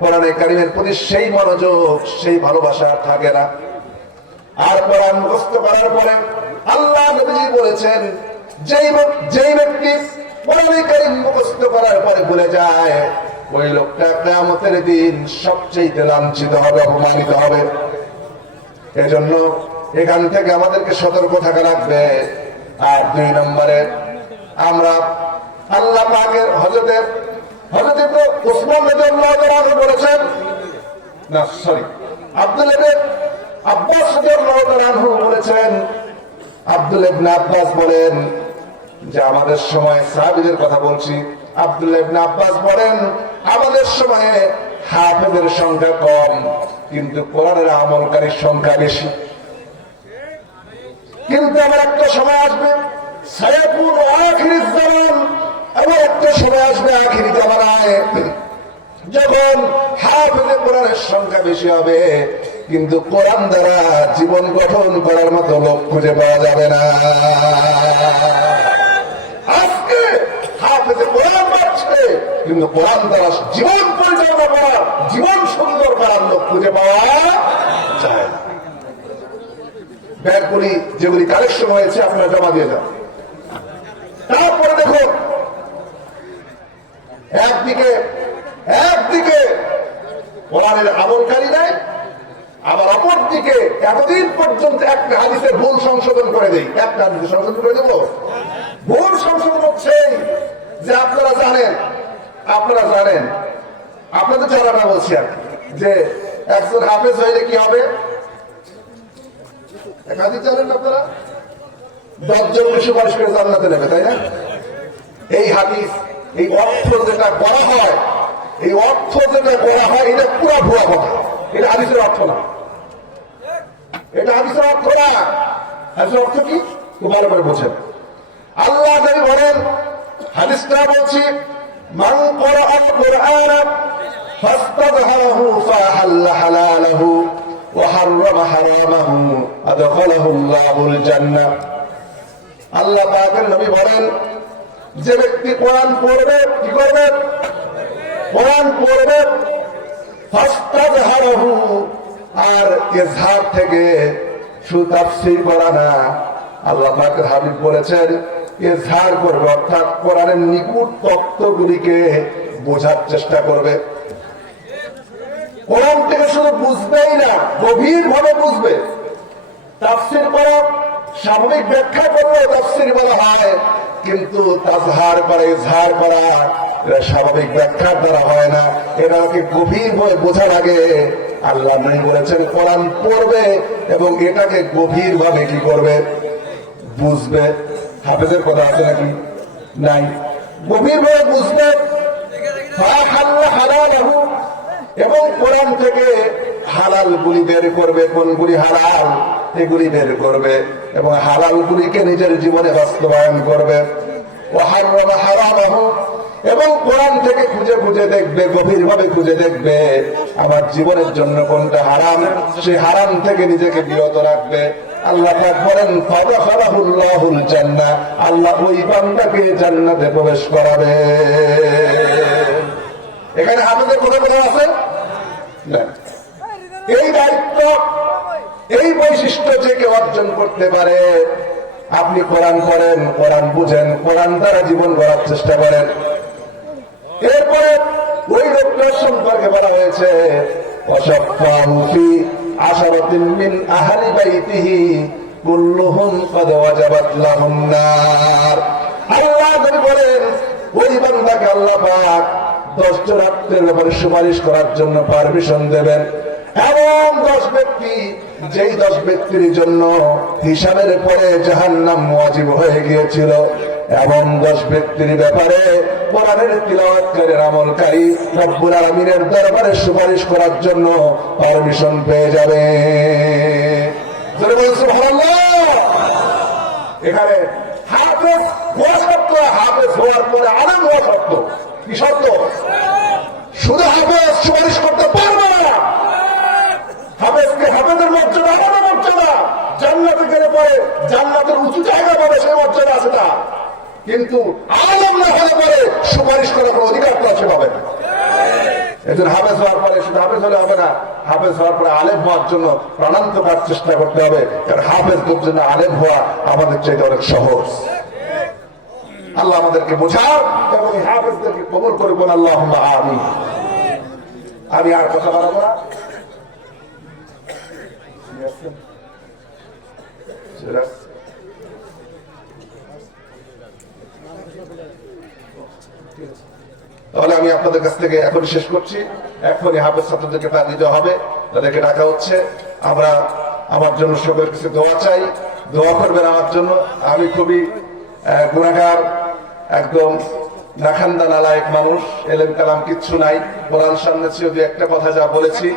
কোরআনে কারীমের প্রতি সেই মনোযোগ, সেই ভালোবাসা থাকে না। আর কোরআন মুখস্থ করার পরে আল্লাহ নবীজি বলেছেন, যেই ব্যক্তি কোরআনে কারীম মুখস্থ করার পরে ভুলে যায়, ওই লোকটা কিয়ামতের দিন সবচেয়ে লাঞ্ছিত হবে, অপমানিত হবে। এজন্য এখান থেকে আমাদেরকে সতর্ক থাকা লাগবে। আর 2 নম্বরে আমরা আল্লাহ পাকের হযরতে ওসমান রাদিয়াল্লাহু তাআলা বলেছেন, না সরি, আব্দুল্লাহ ইবনে আব্বাস রাদিয়াল্লাহু তাআলা বলেছেন, আব্দুল্লাহ ইবনে আব্বাস বলেন যে আমাদের সময়, সাহাবীদের কথা বলছি, আব্দুল্লাহ ইবনে আব্বাস বলেন আমাদের সময়ে হাফেজের সংখ্যা কম, কিন্তু কোরআনের আমলকারীর সংখ্যা বেশি। কিন্তু আমার একটা সময় আসবে, সায়াকুন আখিরিজ জামান, এমন একটা সময় আসবে আখিরি জামানায়, যখন হাফেজে কোরআনের সংখ্যা বেশি হবে, কিন্তু কোরআন দ্বারা জীবন গঠন করার মতো লোক খুঁজে পাওয়া যাবে না। আজকে হাফেজে কোরআন বাড়ছে, কিন্তু কোরআন দ্বারা জীবন পরিচালনা করা, জীবন সুন্দর করার লোক খুঁজে পাওয়া যায় না। ব্যাগগুলি যেগুলি কালেকশন হয়েছে আপনারা জমা দিয়ে যান। তারপরে দেখুন, একদিকে কোরআনের আমলকারী নাই, আবার অপর দিকে এতদিন পর্যন্ত একটা হাদিসের ভুল সংশোধন করে দেই। একটা হাদিসের সংশোধন করে দেবো, ভুল সংশোধন হচ্ছে যে আপনারা জানেন, আপনাদের জানাটা বলছি আর যে একজন হাফেজ হইলে কি হবে, একাধিক জানেন আপনারা, 10 জনকে সুপারিশ করে জান্নাতে নেবে, তাই না? এই হাদিস, এই অর্থ যেটা করা হয়, এটা পুরো ভুয়া কথা। এটা হাদিসের অর্থ না, হাদিসের অর্থ কি ভালো করে বোঝেন। আল্লাহ নবী বলেন, হাদিসটা বলছি, মান ক্বারাআল কুরআন ফাস্তাযহারাহু ফাহাল্লা হালালাহু ওয়া হাররামা হারামাহু আদখালাহু আল্লাহুল জান্নাহ। আল্লাহ পাকের নবী বলেন, যে ব্যক্তি কোরআন পড়বে, কি করবে? কোরআন পড়বে, ফাস্তাযহারাহু, আর ইজহার থেকে শুধু তাফসীর করা না, আল্লাহ পাকের হাবিব বলেছেন ইজহার করবে, অর্থাৎ কোরআনের নিকুট তত্ত্বগুলিকে বোঝার চেষ্টা করবে। কোরআন থেকে শুধু বুঝবেই না, গভীর ভাবে বুঝবে। তাফসীর করা, স্বাভাবিক ব্যাখ্যা করলে তাফসীর বলা হয়, কিন্তু তাজহার করা, ইজহার করা, এটা স্বাভাবিক ব্যাখ্যার দ্বারা হয় না, এটাকে গভীর ভাবে বোঝা লাগে। আল্লাহ নবী বলেছেন কোরআন পড়বে এবং এটাকে গভীর ভাবে কি করবে? বুঝবে। হাফেজের কথা আছে নাকি? নাই। গভীর ভাবে বুঝবে, এবং কোরআন থেকে হালাল গুলি বের করবে, কোনগুলি হালাল এগুলি বের করবে, এবং হালাল গুলিকে নিজের জীবনে বাস্তবায়ন করবে। এবং কোরআন থেকে খুঁজে খুঁজে দেখবে, গভীর ভাবে খুঁজে দেখবে আমার জীবনের জন্য কোনটা হারাম, সেই হারাম থেকে নিজেকে বিরত রাখবে। আল্লাহ পাক বলেন, ফাদাখালাহুল্লাহুল জান্নাহ, আল্লাহ ওই বান্দাকে জান্নাতে প্রবেশ করাবে। এখানে হাফেজের কোথায় আছে? এই দায়িত্ব, এই বৈশিষ্ট্য যে কেউ অর্জন করতে পারে, আপনি কোরআন পড়েন, কোরআন বুঝেন, কোরআন দ্বারা জীবন গড়ার চেষ্টা করেন। এরপরে ওই লোকটার সম্পর্কে বলা হয়েছে, ওয়াশাফাহু ফি আশারাতিন মিন আহলি বাইতিহি কুল্লুহুম ক্বাদ ওয়াজাবাত লাহুন নার। আল্লাহ বলেন, ওই বান্দাকে আল্লাহ পাক 10 জন আত্মীয়ের ব্যাপারে সুপারিশ করার জন্য পারমিশন দেবেন। এমন 10 ব্যক্তি, যেই 10 ব্যক্তির জন্য হিসাবের পরে জাহান্নাম ওয়াজিব হয়ে গিয়েছিল, এমন 10 ব্যক্তির ব্যাপারে কোরআনের তিলাওয়াতকারী, আমলকারী রব্বুল আলামিনের দরবারে সুপারিশ করার জন্য পারমিশন পেয়ে যাবে। সুবহানাল্লাহ। এখানে হাফেজ হওয়া শর্ত, হাফেজ হওয়ার পরে আলেম হওয়া শর্ত। কি শর্ত? শুধু হাফেজ সুপারিশ করতে পারবে না। হাফেজকে হাফেজের মর্যাদা, আলাদা মর্যাদা, জান্নাতে গেলে পরে জান্নাতের উঁচু জায়গা পাবে, সেই মর্যাদা আছে তা। কিন্তু আলেম না হলে পরে সুপারিশ করার কোনো অধিকার তো আছে পাবে না। একজন হাফেজ হওয়ার পরে শুধু হাফেজ হলে হবে না, হাফেজ হওয়ার পরে আলেম হওয়ার জন্য প্রাণান্তকার চেষ্টা করতে হবে, কারণ হাফেজ জন্য আলেম হওয়া আমাদের চাইতে অনেক সহজ। আল্লাহ আমাদেরকে বোঝাও এবং হাফেজদেরকে কবুল করবেন, আল্লাহুম্মা আমিন। আমি আর কথা বাড়াবো না। তাহলে আমি আপনাদের কাছ থেকে এখন শেষ করছি। এখনই হাফেজ ছাত্রদেরকে পানি দেওয়া হবে, তাদেরকে ডাকা হচ্ছে। আমরা আমার জন্য সকলের কাছে দোয়া চাই, দোয়া করবেন আমার জন্য। আমি খুবই গুনাহগার, একদম নাখান্দা নালায়েক মানুষ, এলেম কালাম কিচ্ছু নাই। কোরআন সামনে ছিল, দু একটা কথা যা বলেছি।